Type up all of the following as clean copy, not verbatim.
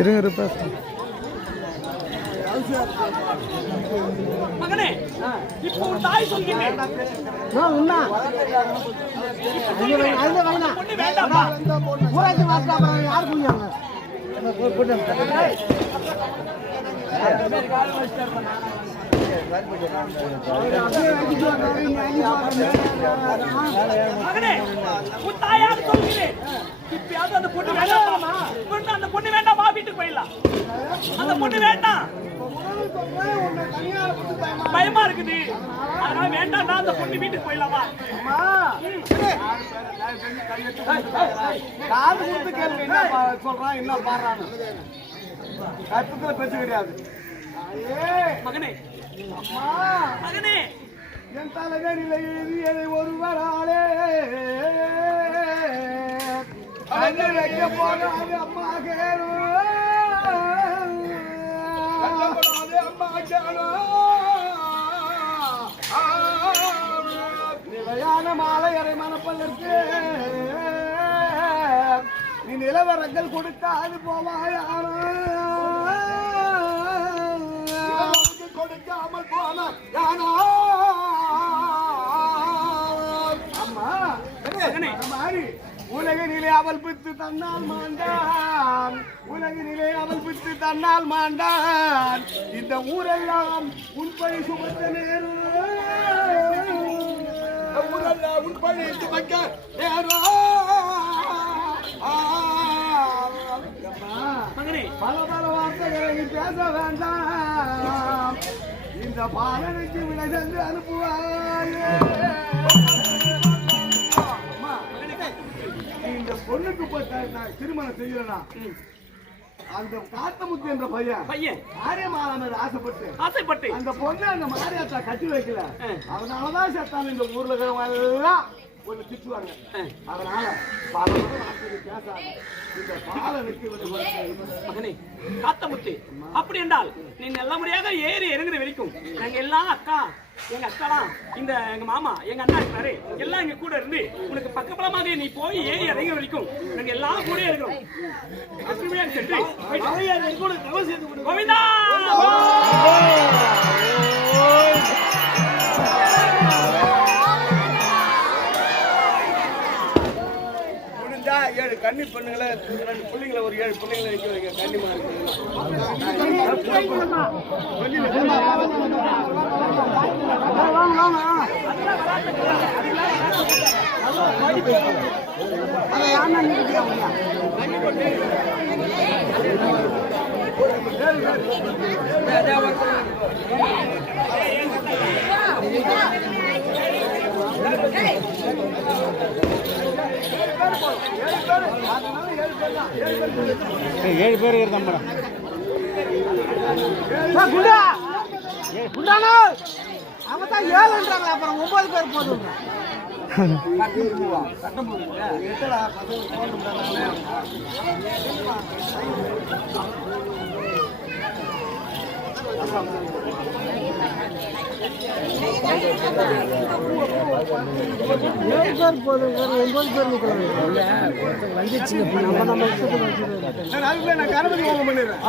இருங்க மகனே, இப்போ ஒரு தாய் சொல்கிறேன். பொண்ணு வேண்டாமா? ஊராட்சி மாற்ற யார் புரியாங்க மகனே, உன் தாயார் சொல்கிறேன். இப்பயாவது அந்த பொண்ணு வேண்டாமா? அந்த பொண்ணு வேண்டாமா? வீட்டுக்கு போயிடலாம். அந்த பொண்ணு வேண்டாம், பயமா இருக்குது. அதனால வேண்டாம்டா, அந்த பொண்ணு வீட்டுக்கு போயிடலாமா? காது கொடுத்து கேள்வி என்ன சொல்றான், என்ன பாடுறான்னு கத்துக்கிற பேச்சு கிடையாது. மகனே, மகனே, என் தலைவரில் எழுதியதை ஒருவராலே வைக்க போகாது அம்மா கேளு, அம்மா கேளு. நிலையான மாலை அரை மனப்பதற்கு நீ நிலவரங்கள் கொடுக்காது போவாயானோ, கொடுக்காமல் போன யானோ. அம்மா மாதிரி உலகினிலே அவள் பித்து தன்னால் மாண்டான், உலகினிலே அவள் பித்து தன்னால் மாண்டான். இந்த ஊரெல்லாம் உன்பழி சுமத்த நேரம், ஊரெல்லாம் உன்பழி சுமக்க நேரம். பல பல வார்த்தைகளை பேச வேண்டாம், இந்த பாலனுக்கு விடை சென்று அனுப்புவார். இந்த பொண்ணுக்கு திருமணம் செய்யறா அந்த காத்தமுத்து என்ற பையன் ஆரியமாலா மேல ஆசைப்பட்டு அந்த பொண்ணு அந்த மாரியாத்தா கட்டி வைக்கல. அதனாலதான் செத்தாங்க இந்த ஊர்ல எல்லாம் கொஞ்சம் திட்டுவாங்க. அதனால பேசாத இந்த பாலனுக்கு மகனே காத்தமுத்து, அப்படி என்றால் நீ நல்ல முறையாக ஏறி இறங்குற வரைக்கும் நாங்க எல்லாம் அக்கா, எங்க அக்காலாம், இந்த எங்க மாமா, எங்க அண்ணா இருக்காரு, எல்லாம் இங்க கூட இருந்து உனக்கு பக்கபலமாக நீ போய் ஏறி இறங்குற வரைக்கும் நாங்க எல்லாம் கூட இருக்கிறோம். கோவிந்தா ஏழு கன்னி பெண்ணுங்களை 2 பிள்ளைங்களை ஒரு 7 பிள்ளைங்களை வைக்க வைக்க கன்னிமா ஏழு பேர் இருந்தா அவன் 7ன்றாங்களா, அப்புறம் 9 பேர் போதும். நான் கணபதி ஹோமம் பண்ணிடுறேன்.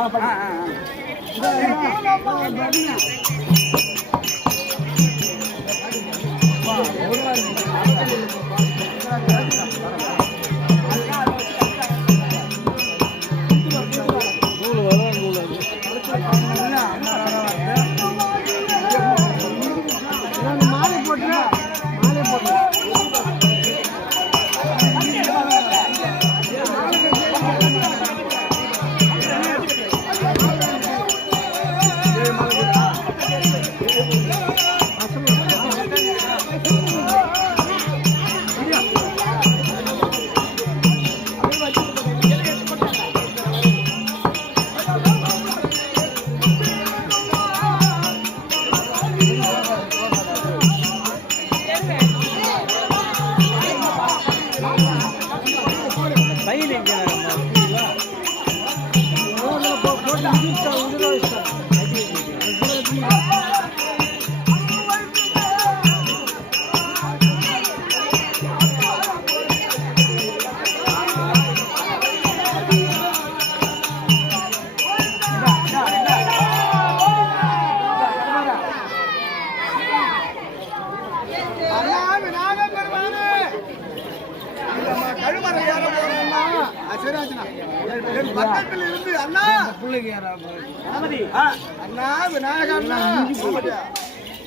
அண்ணா விநாயகா அண்ணா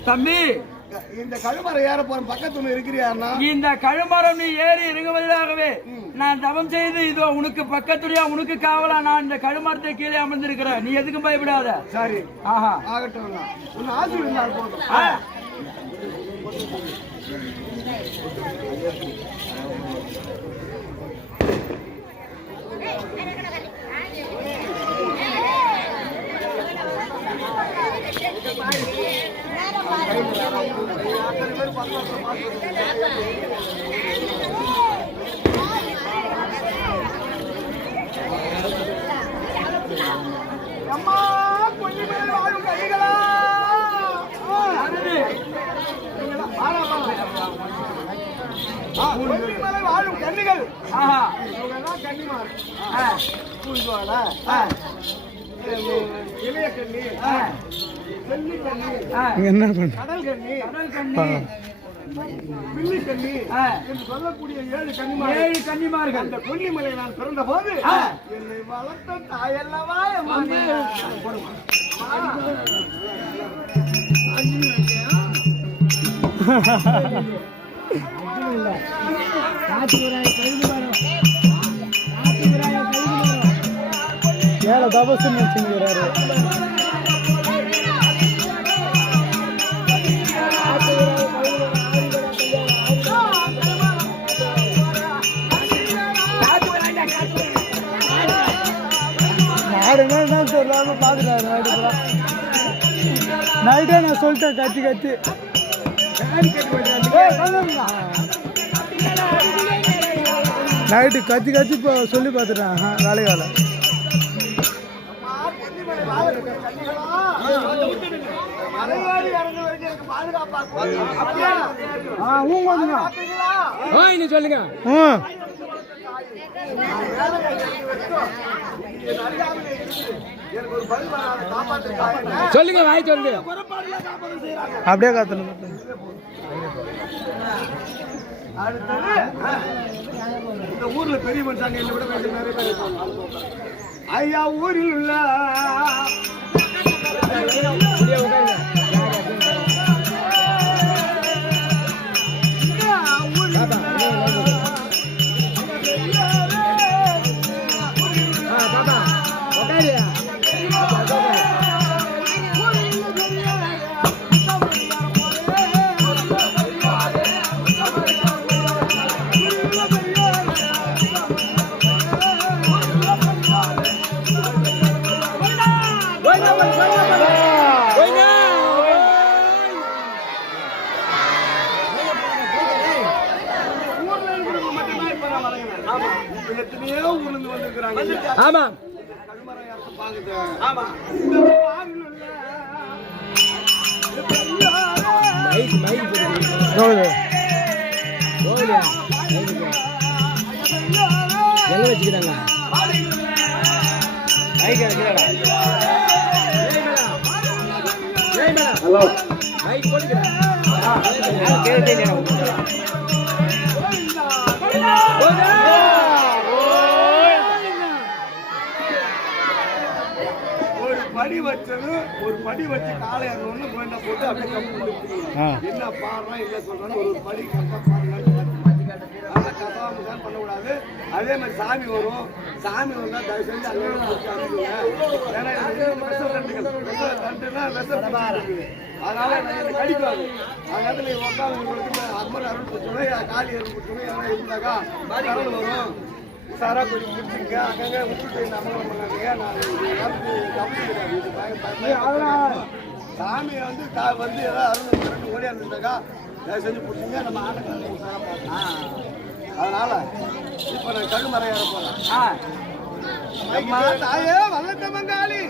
தம்பி இந்த கழுமரம் ஏற போற பக்கத்துல இருக்கிறியா அண்ணா? இந்த கழுமரம் நீ ஏறி இறங்குவதாகவே நான் தவம் செய்து இதோ உனக்கு பக்கத்துலயா உனக்கு காவலா நான் இந்த கழுமரத்தை கீழே அமர்ந்திருக்கிறேன். நீ எதுக்கும் பயப்படாத. சரி ஆஹா ஆகட்டும். உன் ஆசை இருந்தால் போதும். அம்மா கொஞ்சம் பேர் வாழும் கைகளா கொல்லிமலை வாழும் கன்னிகள். கன்னிமார் இளைய கண்ணி, வெள்ளி கண்ணி, கடல் கண்ணி, பில்லி கண்ணி என்று சொல்லக்கூடிய 7 கன்னிமார்கள். அந்த கொல்லிமலை நான் பிறந்த போது என்னை வளர்த்த தாயல்லவா ஏழை தபசு நினைச்சுங்கிறாரு. நாடு சொல்லாம பாத்துட்டாரு. நைட்டே நான் சொல்லிட்டேன் கத்தி கத்தி. நைட்டு கத்தி கத்தி இப்போ சொல்லி பார்த்துட்டேன். வேலை வேலை சொல்லுங்க. சொல்லுங்க வாய் சொல்லுங்க. அப்படியே காத்தணும். இந்த ஊர்ல பெரிய மனுஷாங்க என்னை விட நிறைய பேர் இருப்பாங்க. ஐயா ஊரில் உள்ள எத்தனையோ ஊர்ல வந்திருக்கிறாங்க. ஆமா ஆமா எங்க வச்சுக்கிறாங்க. ஹலோ மைக் போடுகிறேன். ஒரு படி வச்சு காலை ஒண்ணு போயிட்டா போட்டு அப்படியே கம்பு என்ன பாடுறா இல்ல சொல்றான்னு ஒரு படி கசாமுதான் பண்ணக்கூடாது. அதே மாதிரி சாமி வரும். சாமி வந்தா தயவு செஞ்சு ஏன்னா அதனால கடிக்காது. அதனால நீ உட்காந்து அம்மன் அருள் கொடுத்துருவேன், காளி அருள் கொடுத்துருவேன். இருந்தாக்கா அருள் வரும். சாரா கொஞ்சம் முடிச்சுங்க அங்கங்க விட்டுட்டு அமலம் பண்ணாங்க. சாமி வந்து ஏதாவது அருள் ஓடியா இருந்துட்டாக்கா தயவு செஞ்சு பிடிச்சிங்க. நம்ம ஆட்டக்காரங்க அதனால இப்ப நான் கழுமறை ஏற போறேன். தாயே வல்லட்ட மங்காளி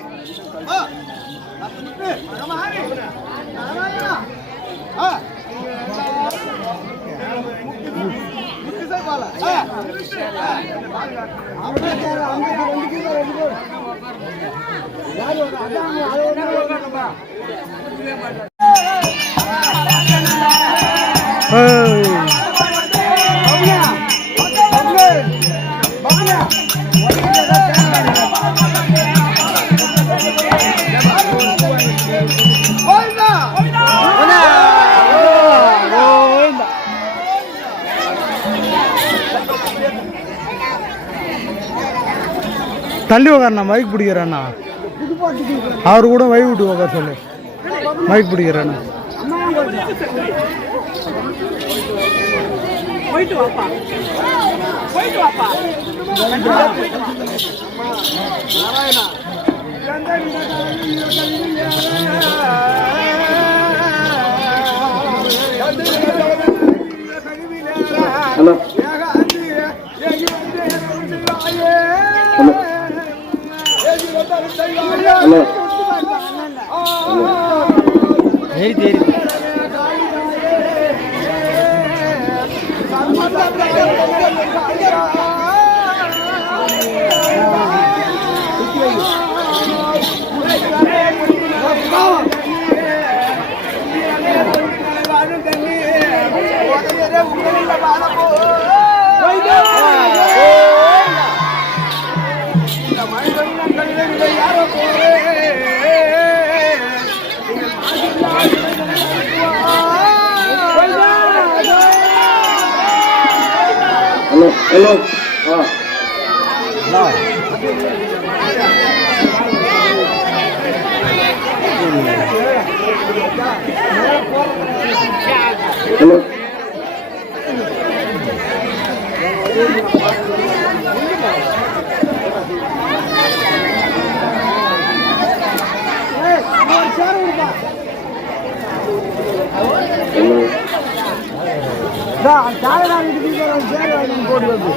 தள்ளி உக்காரண்ணா மைக் பிடிக்கிறேண்ணா அவரு கூட வை விட்டு உக்கார சொல்லு மைக் பிடிக்கிறேண்ணா போயிட்டு வாப்பா போயிட்டு வாப்பா நாராயணா ஹலோ ஹலோ ஏறி தேரி ஹலோ ஹலோ ஹலோ போட்டு வந்து